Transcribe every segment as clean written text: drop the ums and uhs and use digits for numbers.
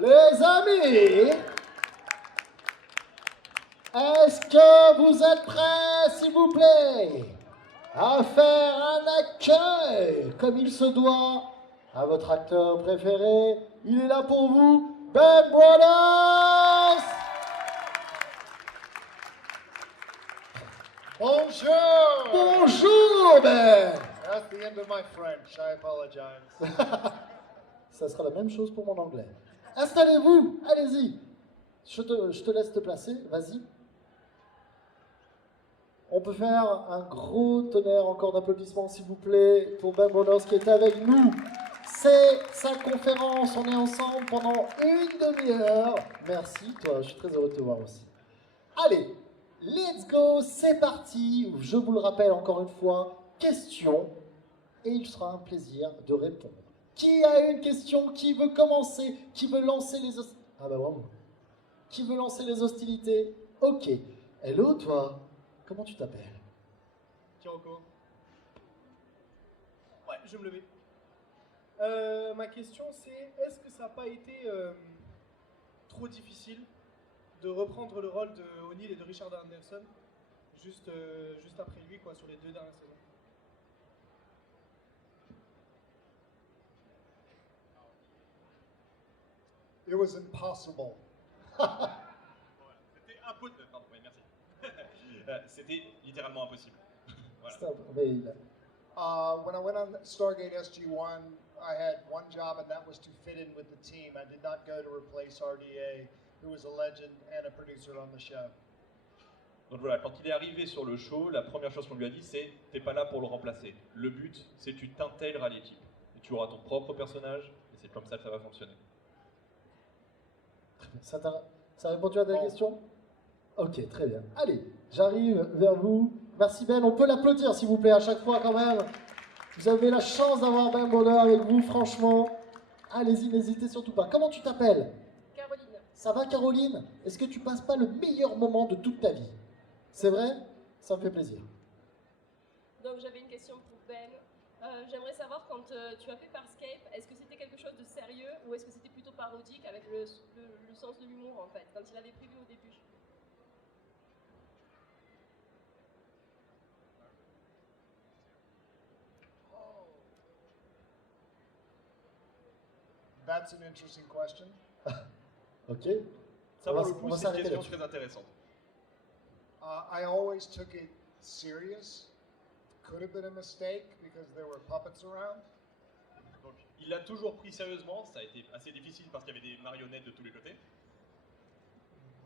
Les amis, est-ce que vous êtes prêts, s'il vous plaît, à faire un accueil comme il se doit à votre acteur préféré? Il est là pour vous, Band Brothers! Bonjour! Bonjour, Ben! That's the end of my French. I apologize. Ça sera la même chose pour mon anglais. Installez-vous, allez-y. Je te laisse te placer, vas-y. On peut faire un gros tonnerre encore d'applaudissements, s'il vous plaît, pour Ben Brothers qui est avec nous. C'est sa conférence, on est ensemble pendant une demi-heure. Merci, toi, je suis très heureux de te voir aussi. Allez, let's go, c'est parti. Je vous le rappelle encore une fois, question, et il sera un plaisir de répondre. Qui a une question? Qui veut commencer? Qui veut lancer les hostilités? Ah bah bravo. Qui veut lancer les hostilités? Ok. Hello, toi. Comment tu t'appelles? Kiroko. Ouais, je vais me lever. Ma question c'est, est-ce que ça n'a pas été trop difficile de reprendre le rôle de O'Neill et de Richard Anderson juste après lui, quoi, sur les 2 dernières saisons? It was impossible. C'était impossible. Pardon, oui, merci. C'était littéralement impossible. Voilà. Stop. Mais When I went on Stargate SG-1, I had one job, and that was to fit in with the team. I did not go to replace RDA, who was a legend and a producer on the show. Donc voilà, quand il est arrivé sur le show, la première chose qu'on lui a dit, c'est t'es pas là pour le remplacer. Le but, c'est que tu t'intègres à l'équipe. Et tu auras ton propre personnage, et c'est comme ça que ça va fonctionner. ça a répondu à ta question? Ok, très bien. Allez, j'arrive vers vous. Merci Ben, on peut l'applaudir s'il vous plaît à chaque fois quand même. Vous avez la chance d'avoir Ben Bonheur avec vous, franchement. Allez-y, n'hésitez surtout pas. Comment tu t'appelles? Caroline. Ça va Caroline? Est-ce que tu passes pas le meilleur moment de toute ta vie? C'est vrai? Ça me fait plaisir. Donc j'avais une question pour Ben. J'aimerais savoir quand tu as fait Farscape, est-ce que c'était quelque chose de sérieux ou est-ce que c'était plutôt parodique avec le sens de l'humour en fait, quand il avait prévu au début? That's an interesting question. Ok. Ça, On va- pour le on coup, va c'est une s'arrêter question là-dessus. très intéressante. I always took it serious. Could have been a mistake because there were puppets around. Donc, il l'a toujours pris sérieusement, ça a été assez difficile parce qu'il y avait des marionnettes de tous les côtés.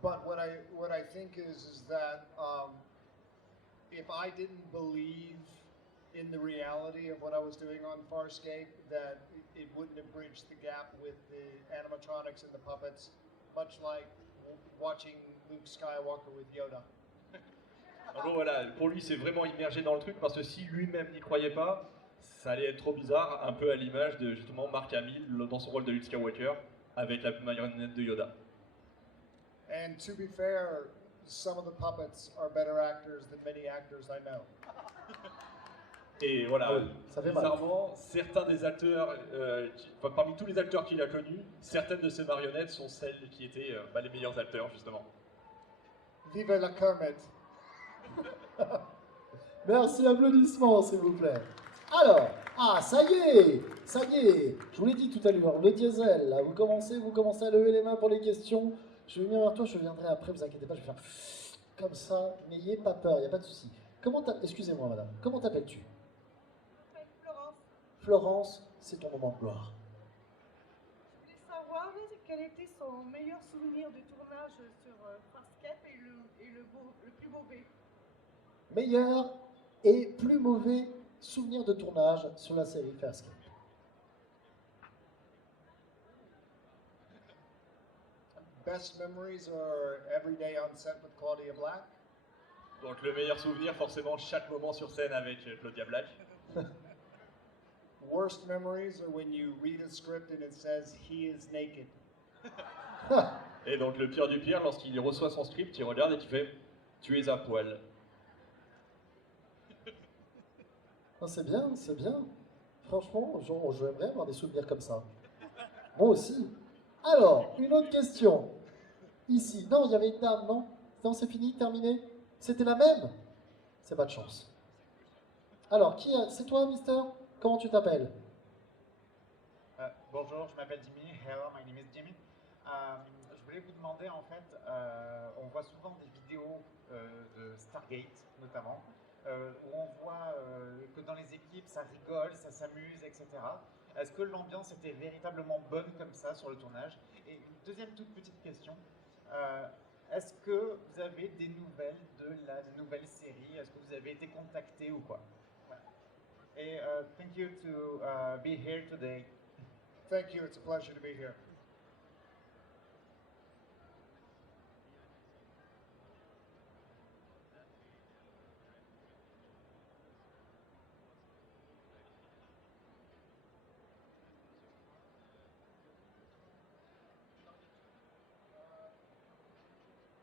But what I think is that if I didn't believe in the reality of what I was doing on Farscape, that it wouldn't have bridged the gap with the animatronics and the puppets, much like watching Luke Skywalker with Yoda. En gros, voilà, pour lui, c'est vraiment immergé dans le truc parce que si lui-même n'y croyait pas, ça allait être trop bizarre, un peu à l'image de justement Mark Hamill dans son rôle de Luke Skywalker avec la marionnette de Yoda. And to be fair, some of the puppets are better actors than many actors I know. Et voilà, Ah oui, ça fait mal. bizarrement, certains des acteurs, parmi tous les acteurs qu'il a connus, certaines de ces marionnettes sont celles qui étaient les meilleurs acteurs justement. Vive la Kermit! Merci, applaudissements s'il vous plaît. Alors, ça y est, je vous l'ai dit tout à l'heure, le diesel, là, vous commencez à lever les mains pour les questions. Je vais venir vers toi, je viendrai après, vous inquiétez pas, je vais faire comme ça, n'ayez pas peur, il n'y a pas de souci. Excusez-moi madame, comment t'appelles-tu? Florence, Florence, c'est ton moment de gloire. je voulais savoir quel était son meilleur souvenir de tournage sur Farscape et le plus mauvais. Meilleur et plus mauvais souvenir de tournage sur la série Farscape. Best memories are every day on set with Claudia Black. Donc le meilleur souvenir, forcément, chaque moment sur scène avec Claudia Black. Worst memories are when you read a script and it says he is naked. Et donc le pire du pire, lorsqu'il reçoit son script, il regarde et il fait « Tu es à poil ». Ah, c'est bien, c'est bien. Franchement, j'aimerais avoir des souvenirs comme ça. Moi aussi. Alors, une autre question. Ici. Non, il y avait une dame, non? Non, c'est fini, terminé? C'était la même? C'est pas de chance. Alors, c'est toi, Mister? Comment tu t'appelles? Bonjour, je m'appelle Jimmy. Hello, my name is Jimmy. Je voulais vous demander, en fait, on voit souvent des vidéos de Stargate, notamment, où on voit que dans les équipes, ça rigole, ça s'amuse, etc. Est-ce que l'ambiance était véritablement bonne comme ça sur le tournage? Et une deuxième toute petite question, est-ce que vous avez des nouvelles de la nouvelle série? Est-ce que vous avez été contacté ou quoi? Voilà. Et thank you to be here today. Thank you. It's a pleasure to be here.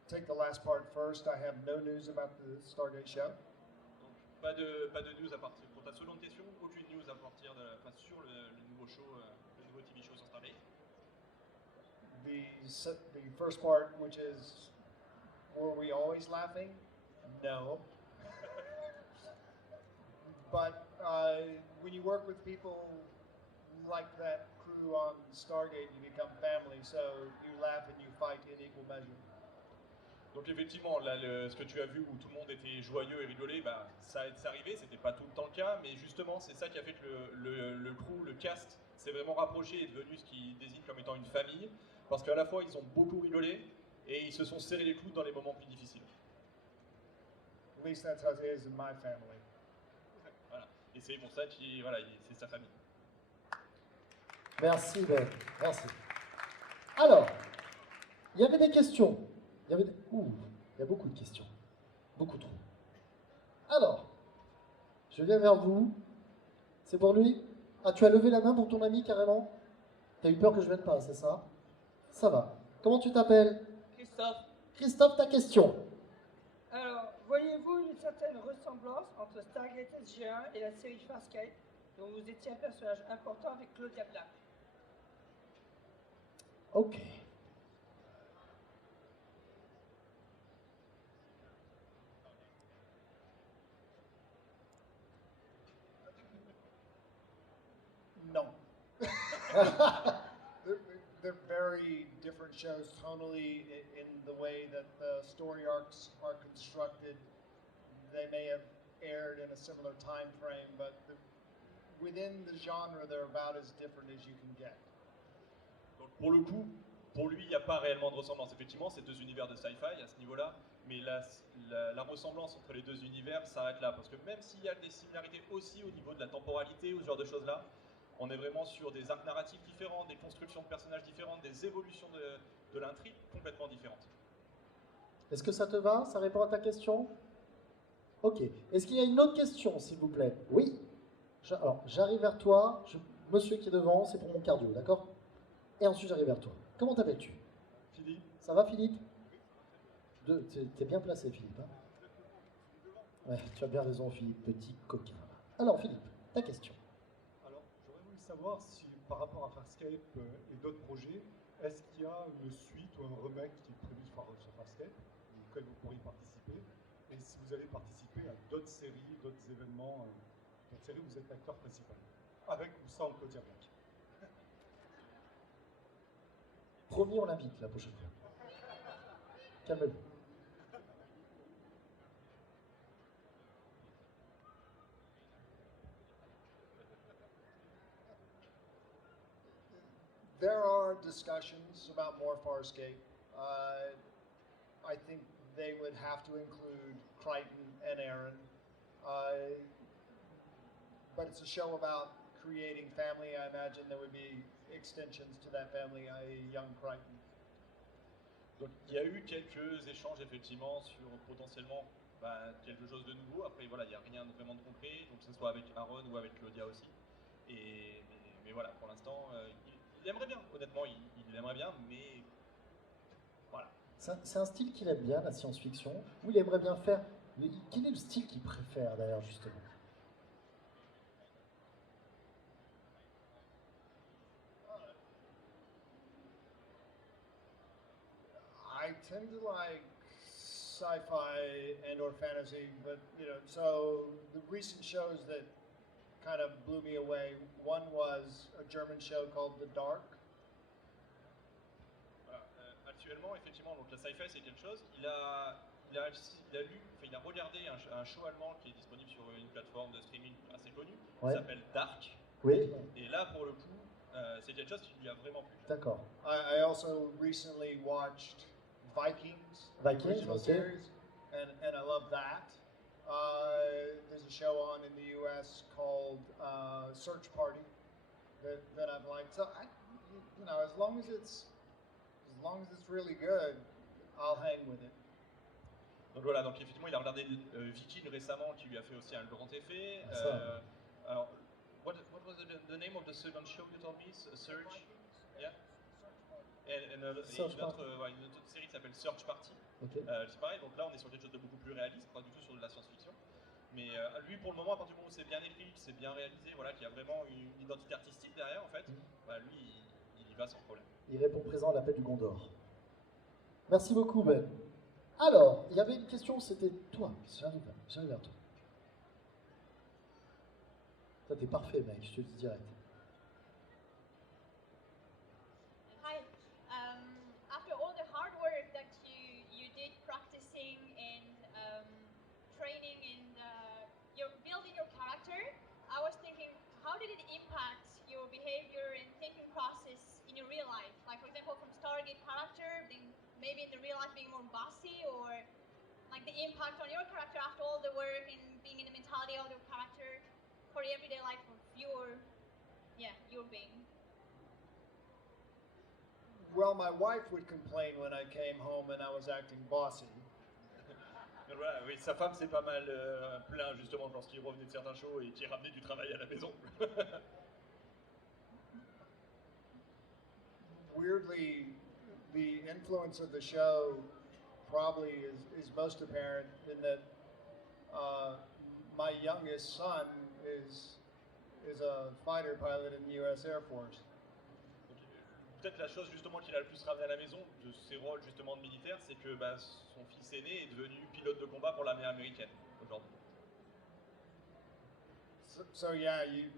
Take the last part first. I have no news about the Stargate show. Pas de news à partir. Pour ta seconde question, aucune news à partir sur le nouveau show, le nouveau TV show sur Stargate. The first part, which is, were we always laughing? No. But when you work with people like that crew on Stargate, you become family. So you laugh and you fight in equal measure. Donc effectivement, là, ce que tu as vu où tout le monde était joyeux et rigolé, bah, ça c'est arrivé, c'était pas tout le temps le cas, mais justement c'est ça qui a fait que le crew, le cast, s'est vraiment rapproché et est devenu ce qu'ils désignent comme étant une famille, parce qu'à la fois ils ont beaucoup rigolé et ils se sont serrés les coudes dans les moments plus difficiles. At least that's how it is in my family. Voilà. Et c'est pour ça qu'il, voilà, c'est sa famille. Merci, Ben. Merci. Alors, il y avait des questions. Il y a beaucoup de questions. Beaucoup trop. Alors, je viens vers vous. C'est pour lui? Ah, tu as levé la main pour ton ami carrément? T'as eu peur que je vienne pas, c'est ça? Ça va. Comment tu t'appelles? Christophe, Christophe, ta question. alors, voyez-vous une certaine ressemblance entre Stargate SG1 et la série Farscape, dont vous étiez un personnage important avec Claudia Black? Ok. No. they're very different shows tonally in the way that the story arcs are constructed. They may have aired in a similar time frame, but within the genre, they're about as different as you can get. Donc pour le coup, pour lui, il n'y a pas réellement de ressemblance. Effectivement, c'est deux univers de sci-fi à ce niveau-là, mais la ressemblance entre les deux univers s'arrête là. Parce que même s'il y a des similarités aussi au niveau de la temporalité ou ce genre de choses-là, on est vraiment sur des arcs narratifs différents, des constructions de personnages différentes, des évolutions de l'intrigue complètement différentes. Est-ce que ça te va? Ça répond à ta question? Ok. Est-ce qu'il y a une autre question, s'il vous plaît? Oui. Alors, j'arrive vers toi. Monsieur qui est devant, c'est pour mon cardio, d'accord? Et ensuite, j'arrive vers toi. Comment t'appelles-tu? Philippe? Ça va, Philippe? T'es bien placé, Philippe. Hein? Ouais, tu as bien raison, Philippe, petit coquin. Alors, Philippe, ta question. Alors, j'aurais voulu savoir si, par rapport à Farscape et d'autres projets, est-ce qu'il y a une suite ou un remake qui est prévu sur Farscape, auquel vous pourriez participer, et si vous allez participer à d'autres séries, d'autres événements, d'autres séries où vous êtes l'acteur principal, avec ou sans Claudia Black. Promis, on l'invite la prochaine fois. Calme-vous. There are discussions about more Farscape. I think they would have to include Crichton and Aaron. But it's a show about creating family. I imagine there would be extensions to that family, i.e. young Crichton. Donc il y a eu quelques échanges effectivement sur potentiellement quelque chose de nouveau. Après voilà, il n'y a rien de vraiment de concret, donc que ce soit avec Aaron ou avec Claudia aussi. Mais voilà, pour l'instant, il aimerait bien, honnêtement, il aimerait bien, mais voilà. C'est un style qu'il aime bien, la science-fiction, ou il aimerait bien faire. Quel est le style qu'il préfère d'ailleurs, justement? I tend to like sci-fi and or fantasy, but so the recent shows that kind of blew me away. One was a German show called The Dark. Voilà, actuellement, effectivement, donc la sci-fi c'est quelque chose. Il a regardé un show allemand qui est disponible sur une plateforme de streaming assez connue, qui s'appelle Dark. Oui, Et là, pour le coup, c'est quelque chose qui lui a vraiment plu. d'accord. I also recently watched Vikings, Vikings, original okay. series, and I love that. There's a show on in the U.S. called Search Party that I've liked. So as long as it's really good, I'll hang with it. Donc voilà, donc effectivement, il a regardé Viking récemment, qui lui a fait aussi un grand effet. Alors, what was the name of the second show you told me? Search? Yeah. Et une autre série qui s'appelle Search Party. Okay. C'est pareil, donc là on est sur quelque chose de beaucoup plus réaliste, pas du tout sur de la science-fiction. Mais lui, pour le moment, à partir du moment où c'est bien écrit, c'est bien réalisé, voilà, qu'il y a vraiment une identité artistique derrière, en fait, lui, il y va sans problème. Il répond présent à l'appel du Gondor. Merci beaucoup, Ben. Alors, il y avait une question, c'était toi. J'arrive vers toi. Toi, t'es parfait, mec, je te le dis direct. Hi. After all the hard work that you did practicing and training and you're building your character, I was thinking, how did it impact your behavior and thinking process in your real life? Like, for example, from Stargate character, maybe in the real life being more bossy, or like the impact on your character after all the work and being in the mentality of your character for the everyday life of your being. Well, my wife would complain when I came home and I was acting bossy. Voilà, oui, sa femme s'est pas mal plaint justement lorsqu'il revenait de certains shows et qu'il ramenait du travail à la maison. Weirdly, the influence of the show probably is most apparent in that my youngest son is a fighter pilot in the U.S. Air Force. Peut-être la chose justement qu'il a le plus ramené à la maison de ses rôles justement de militaire, c'est que son fils aîné est devenu pilote de combat pour l'armée américaine aujourd'hui. So yeah, you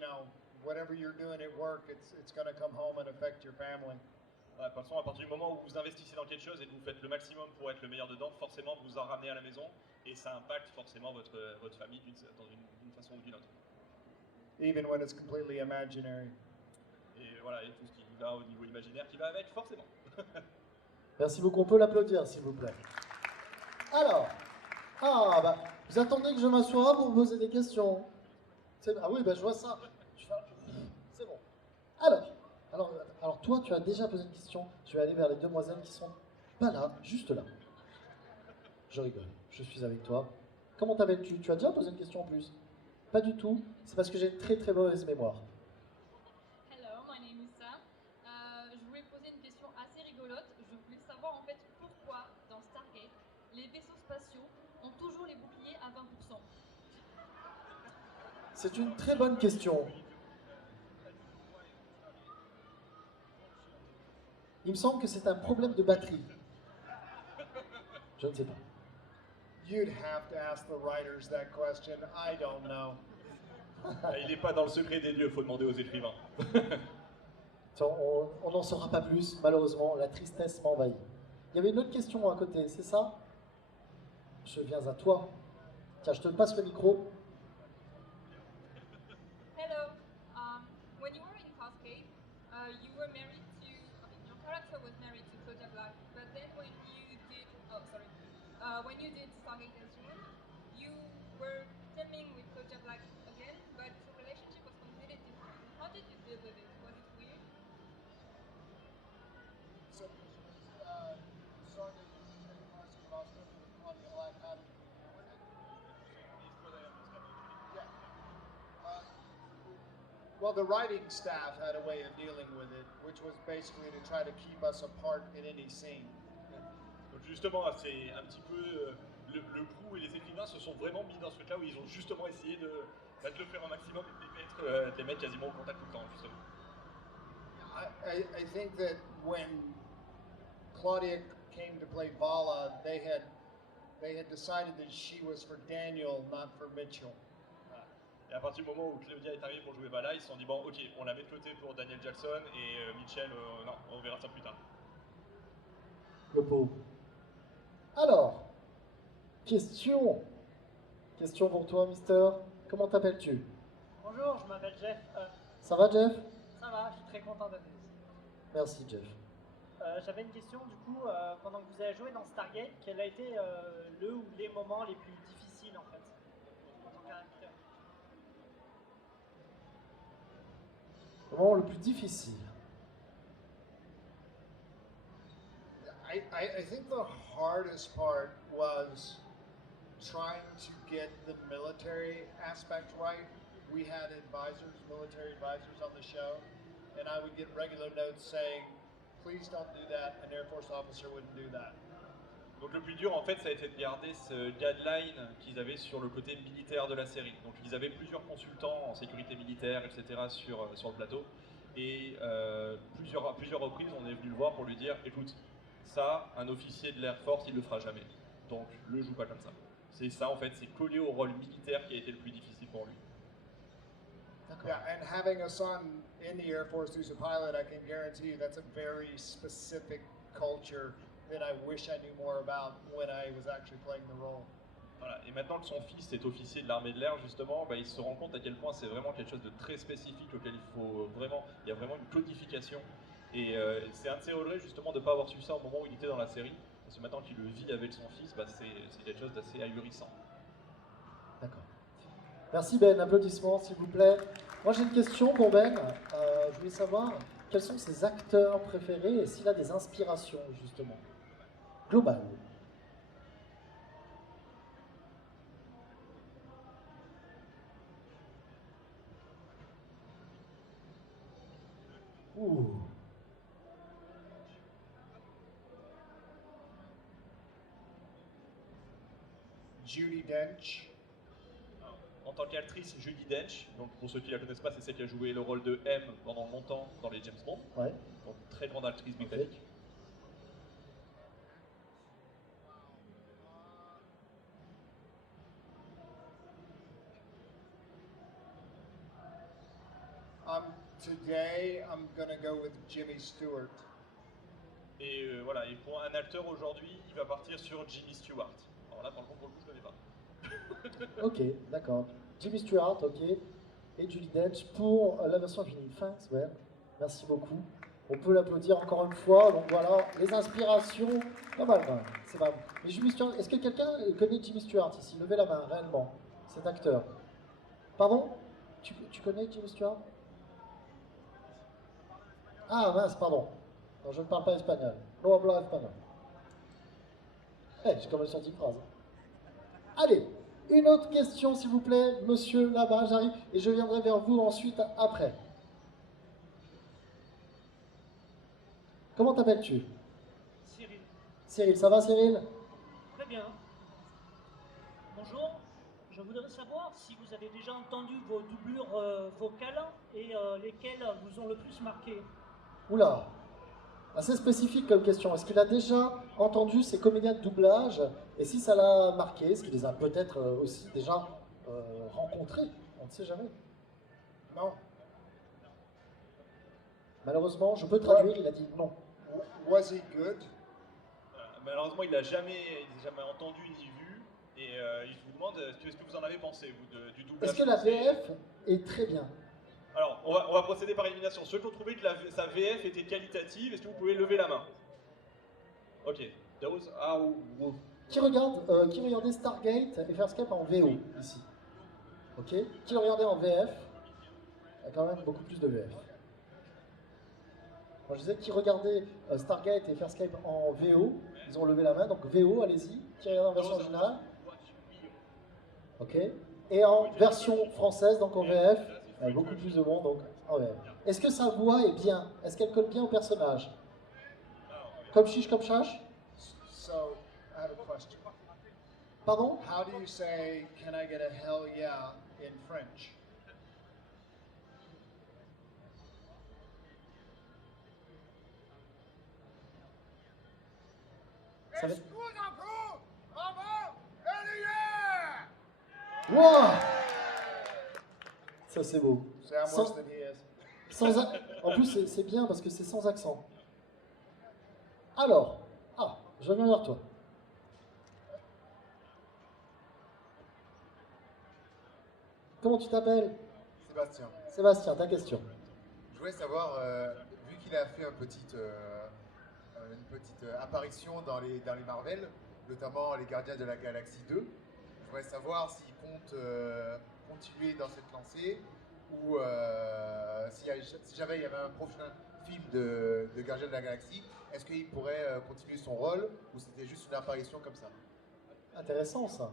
know, whatever you're doing at work, it's going to come home and affect your family. Ouais, de toute façon, à partir du moment où vous investissez dans quelque chose et que vous faites le maximum pour être le meilleur dedans, forcément vous en ramenez à la maison et ça impacte forcément votre famille dans une façon ou d'une autre. Even when it's completely imaginary. Et voilà, et tout ce qui va au niveau imaginaire qui va avec, forcément. Merci beaucoup, on peut l'applaudir s'il vous plaît. Alors, vous attendez que je m'assoie pour vous poser des questions. Ah oui, je vois ça. C'est bon. Alors toi, tu as déjà posé une question. Je vais aller vers les demoiselles qui sont pas là, juste là. Je rigole, je suis avec toi. Comment t'appelles-tu? Tu as déjà posé une question en plus? Pas du tout. C'est parce que j'ai une très très mauvaise mémoire. Hello, my name is Sam. Je voulais poser une question assez rigolote. Je voulais savoir en fait pourquoi dans Stargate, les vaisseaux spatiaux ont toujours les boucliers à 20%. C'est une très bonne question. Il me semble que c'est un problème de batterie. Je ne sais pas. You'd have to ask the writers that question. I don't know. Il n'est pas dans le secret des dieux, il faut demander aux écrivains. On n'en saura pas plus, malheureusement, la tristesse m'envahit. Il y avait une autre question à côté, c'est ça? Je viens à toi. Tiens, je te passe le micro. Hello. When you were in Cascade, you were married to. Your character was married to Koja Black, but then when you did Stargate SG-1, you were filming with Koja Black again, but the relationship was completely different. How did you deal with it? Was it weird? So, Stargate and Carson Roscoe with Claudia Black, how did you deal with it? Yeah. Well, the writing staff had a way of dealing with it, which was basically to try to keep us apart in any scene. Donc justement, c'est un petit peu le crew et les écrivains se sont vraiment mis dans ce truc-là où ils ont justement essayé de le faire un maximum et de les mettre quasiment au contact tout le temps, justement. I think that when Claudia came to play Vala, they had decided that she was for Daniel, not for Mitchell. Et à partir du moment où Claudia est arrivée pour jouer Vala, ils se sont dit bon, ok, on la met de côté pour Daniel Jackson et Mitchell, non, on verra ça plus tard. Le pauvre. Alors, question pour toi, Mister. Comment t'appelles-tu? Bonjour, je m'appelle Jeff. Ça va, Jeff? Ça va, je suis très content d'être ici. Merci, Jeff. J'avais une question, du coup, pendant que vous avez joué dans Stargate, quel a été le ou les moments les plus difficiles en fait, en tant qu'acteur? Le moment le plus difficile. I think the hardest part was trying to get the military aspect right. We had advisors, military advisors on the show, and I would get regular notes saying, please don't do that, an Air Force officer wouldn't do that. Donc le plus dur en fait ça a été de garder ce guideline qu'ils avaient sur le côté militaire de la série. Donc ils avaient plusieurs consultants en sécurité militaire, etc. sur le plateau. Et plusieurs reprises on est venu le voir pour lui dire écoute, ça, un officier de l'Air Force il le fera jamais. Donc le joue pas comme ça. C'est ça en fait, c'est collé au rôle militaire qui a été le plus difficile pour lui. Yeah, and having a son in the Air Force who's a pilot, I can guarantee you that's a very specific culture that I wish I knew more about when I was actually playing the role. Voilà. Et maintenant que son fils est officier de l'armée de l'air, justement, bah, il se rend compte à quel point c'est vraiment quelque chose de très spécifique auquel il y a vraiment une codification. Et c'est un de ses regrets justement de ne pas avoir su ça au moment où il était dans la série. Parce que maintenant qu'il le vit avec son fils, bah, c'est quelque chose d'assez ahurissant. D'accord. Merci Ben, applaudissements s'il vous plaît. Moi j'ai une question pour Ben. Je voulais savoir quels sont ses acteurs préférés et s'il a des inspirations justement. Globales. Ouh. Judi Dench. En tant qu'actrice, Judi Dench, donc pour ceux qui ne la connaissent pas, c'est celle qui a joué le rôle de M pendant longtemps dans les James Bond. Ouais. Donc très grande actrice britannique. Today, I'm gonna go with Jimmy Stewart. Et voilà, et pour un acteur aujourd'hui, il va partir sur Jimmy Stewart. Alors là, pour le coup, je ne connais pas. Ok, d'accord. Jimmy Stewart, ok. Et Judi Dench pour la version finie. Thanks, Ben. Merci beaucoup. On peut l'applaudir encore une fois. Donc voilà, les inspirations. Pas mal, ben. C'est pas mal. Mais Jimmy Stewart, est-ce que quelqu'un connaît Jimmy Stewart ici? Levez la main, réellement. Cet acteur. Pardon? Tu connais Jimmy Stewart? Ah mince, pardon. Non, je ne parle pas espagnol. No hablo espagnol. J'ai quand même sorti une phrase. Allez, une autre question s'il vous plaît, monsieur là-bas, j'arrive et je viendrai vers vous ensuite après. Comment t'appelles-tu? Cyril. Cyril, ça va Cyril? Très bien. Bonjour, je voudrais savoir si vous avez déjà entendu vos doublures vocales et lesquelles vous ont le plus marqué. Oula, assez spécifique comme question. Est-ce qu'il a déjà entendu ces comédiens de doublage? Et si ça l'a marqué, est-ce qu'il les a peut-être aussi déjà rencontrés? On ne sait jamais. Non. Malheureusement, je peux traduire, il a dit non. Was he good? Malheureusement, il n'a jamais entendu ni vu. Et il vous demande qu'est-ce que vous en avez pensé, vous, du doublage. Est-ce que la VF est très bien? Alors, on va procéder par élimination. Ceux qui ont trouvé que sa VF était qualitative, est-ce que vous pouvez lever la main? Ok. Those are who? Qui regardait Stargate et Farscape en VO ici? Ok. Qui le regardait en VF? Il y a quand même beaucoup plus de VF. Moi, je disais qui regardait Stargate et Farscape en VO, ils ont levé la main, donc VO, allez-y. Qui regardait en version originale? Ok. Et en version française, donc en VF, il y a beaucoup plus de monde, donc en VF. Est-ce que sa voix est bien? Est-ce qu'elle colle bien au personnage? Comme chiche, comme chache? So, I have a question. Pardon? How do you say, can I get a hell yeah in French? Ça va être... Wow. Ça c'est beau. Sam Sans- worse than he is. En plus c'est bien parce que c'est sans accent. Alors, je viens vers toi. Comment tu t'appelles? Sébastien, Sébastien, ta question. je voulais savoir, vu qu'il a fait une petite apparition dans les Marvel, notamment les Gardiens de la Galaxie 2, je voudrais savoir s'il compte continuer dans cette lancée ou si jamais il y avait un prochain film de Gardiens de la Galaxie, est-ce qu'il pourrait continuer son rôle ou c'était juste une apparition comme ça? Intéressant ça.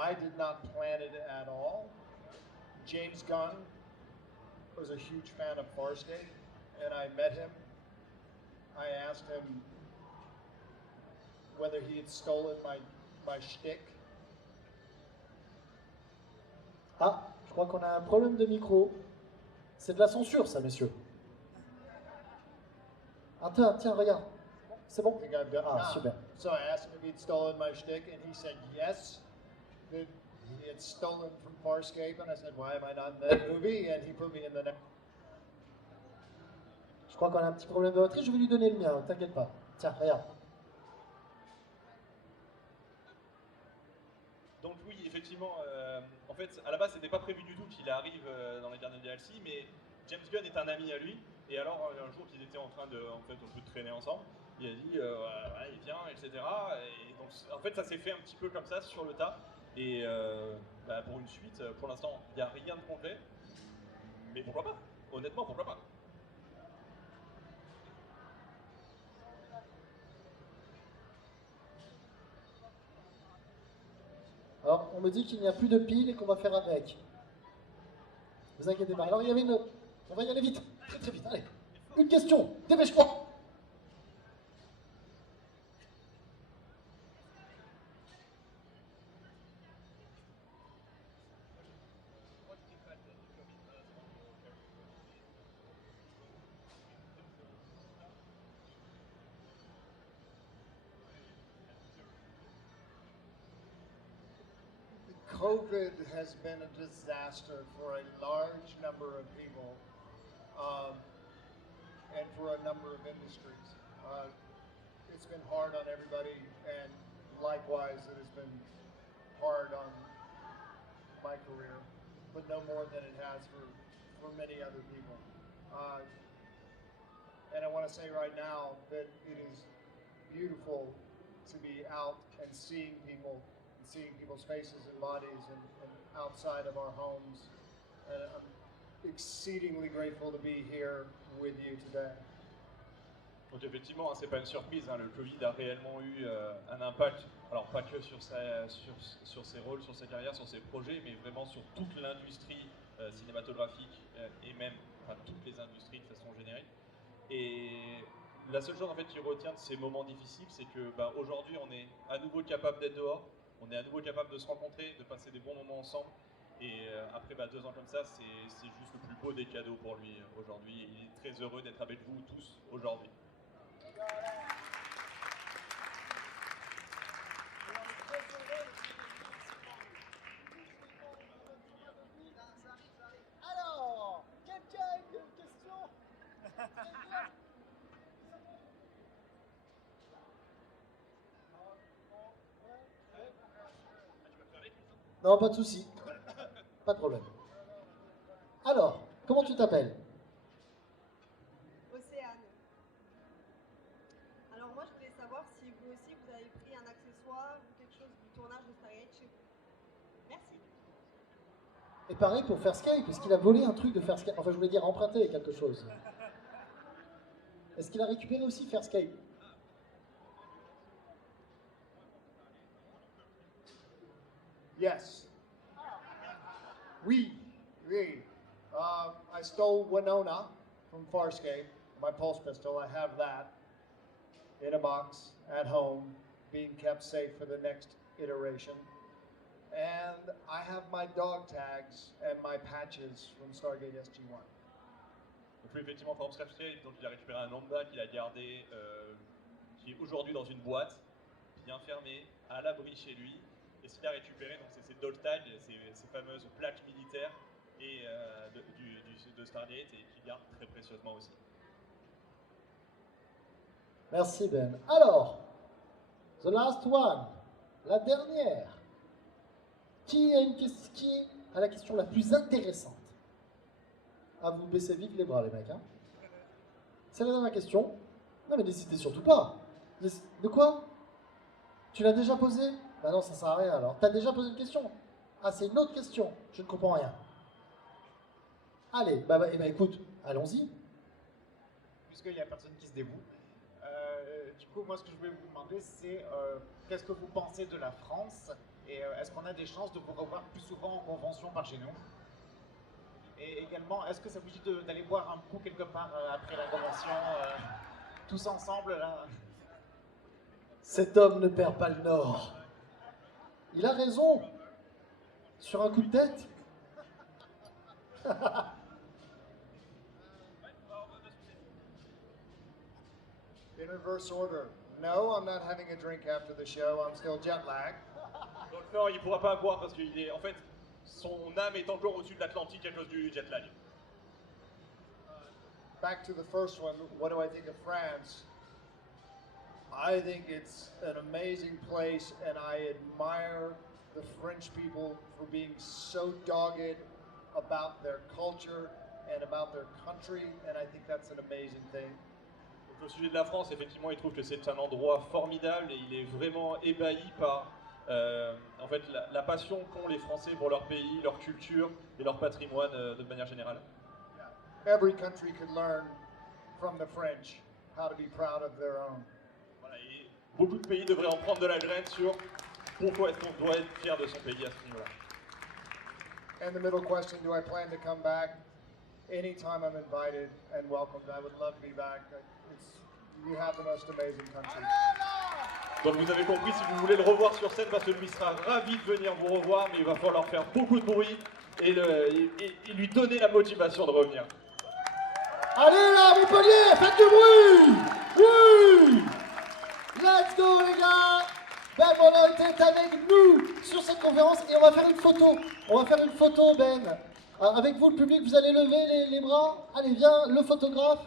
I did not plan it at all. James Gunn was a huge fan of Farscape, and I met him. I asked him whether he had stolen my shtick. Ah, je crois qu'on a un problème de micro. C'est de la censure ça, messieurs. Ah tiens, regarde. C'est bon? I think I've done. Ah, super. So I asked him if he'd stolen my shtick, and he said yes, that he had stolen from Farscape. And I said, why am I not in that movie? And he put me in the next. Je crois qu'on a un petit problème de batterie, je vais lui donner le mien, t'inquiète pas. Tiens, regarde. Donc oui, effectivement, en fait, à la base, c'était pas prévu du tout qu'il arrive dans les derniers DLC, mais James Gunn est un ami à lui, et alors un jour qu'ils étaient en train de, un peu de traîner ensemble, il a dit, il vient, etc. Et donc, en fait, ça s'est fait un petit peu comme ça, sur le tas, et pour une suite, pour l'instant, il n'y a rien de concret, mais pourquoi pas? Honnêtement, pourquoi pas? Alors, on me dit qu'il n'y a plus de piles et qu'on va faire avec. Vous inquiétez pas. Alors, il y avait une... On va y aller vite. Très très vite. Allez. Une question. Dépêche-toi. COVID has been a disaster for a large number of people and for a number of industries. It's been hard on everybody, and likewise, it has been hard on my career, but no more than it has for many other people. And I want to say right now that it is beautiful to be out and seeing people's faces and bodies and outside of our homes. And I'm exceedingly grateful to be here with you today. Donc effectivement, c'est pas une surprise, le Covid a réellement eu un impact, alors pas que sur ses rôles, sur sa carrière, sur ses projets, mais vraiment sur toute l'industrie cinématographique et même toutes les industries de façon générique. Et la seule chose en fait qui retient de ces moments difficiles, c'est que aujourd'hui on est à nouveau capable d'être dehors, on est à nouveau capable de se rencontrer, de passer des bons moments ensemble. Et après 2 ans comme ça, c'est juste le plus beau des cadeaux pour lui aujourd'hui. Il est très heureux d'être avec vous tous aujourd'hui. Alors, quelqu'un a une question? Non, pas de souci. Pas de problème. Alors, comment tu t'appelles? Océane. Alors moi je voulais savoir si vous aussi vous avez pris un accessoire ou quelque chose du tournage de Stargate chez vous. Merci. Et pareil pour Farscape, est-ce qu'il a volé un truc de Farscape? Enfin, je voulais dire emprunté quelque chose. Est-ce qu'il a récupéré aussi Farscape? Yes. Oui. I stole Winona from Farscape, my pulse pistol. I have that in a box at home, being kept safe for the next iteration. and I have my dog tags and my patches from Stargate SG-1. Donc lui, effectivement, par exemple, Scratch, donc il a récupéré un lambda qu'il a gardé, qui est aujourd'hui dans une boîte, bien fermée, à l'abri chez lui. Et ce qu'il a récupéré, donc c'est ses dog tags, ces fameuses plaques militaires et, de Stargate, et qu'il garde très précieusement aussi. Merci Ben. Alors, the last one, la dernière. Qui a la question la plus intéressante? À vous baisser vite les bras les mecs. Hein. C'est la dernière question. Non mais n'hésitez surtout pas. De quoi? Tu l'as déjà posée? Bah non, ça sert à rien alors. T'as déjà posé une question? Ah, c'est une autre question. Je ne comprends rien. Allez, écoute, allons-y. Puisqu'il n'y a personne qui se dévoue. Du coup, moi, ce que je voulais vous demander, c'est qu'est-ce que vous pensez de la France et est-ce qu'on a des chances de vous revoir plus souvent en convention par chez nous? Et également, est-ce que ça vous dit d'aller boire un coup quelque part après la convention, tous ensemble là? Cet homme ne perd pas le nord. Il a raison. Sur un coup de tête. In reverse order. No, I'm not having a drink after the show. I'm still jet lagged. Donc non, il ne pourra pas boire parce qu'il est, en fait, son âme est encore au-dessus de l'Atlantique à cause du jet lag. Back to the first one, what do I think of France? I think it's an amazing place, and I admire the French people for being so dogged about their culture and about their country, and I think that's an amazing thing. Donc, au sujet de la France, effectivement, il trouve que c'est un endroit formidable et il est vraiment ébahi par en fait, la passion qu'ont les Français pour leur pays, leur culture et leur patrimoine de manière générale. Every country could learn from the French how to be proud of their own. Voilà, et beaucoup de pays devraient en prendre de la graine sur pourquoi est-ce qu'on doit être fier de son pays à ce niveau-là. And the middle question, do I plan to come back? Anytime I'm invited and welcomed, I would love to be back. You have the most amazing country. Donc vous avez compris, si vous voulez le revoir sur scène, parce que lui sera ravi de venir vous revoir, mais il va falloir faire beaucoup de bruit et lui donner la motivation de revenir. Allez là, Montpellier, faites du bruit! Oui! Let's go les gars! Ben voilà, était avec nous sur cette conférence et on va faire une photo. On va faire une photo, Ben. Avec vous, le public, vous allez lever les bras. Allez, viens, le photographe.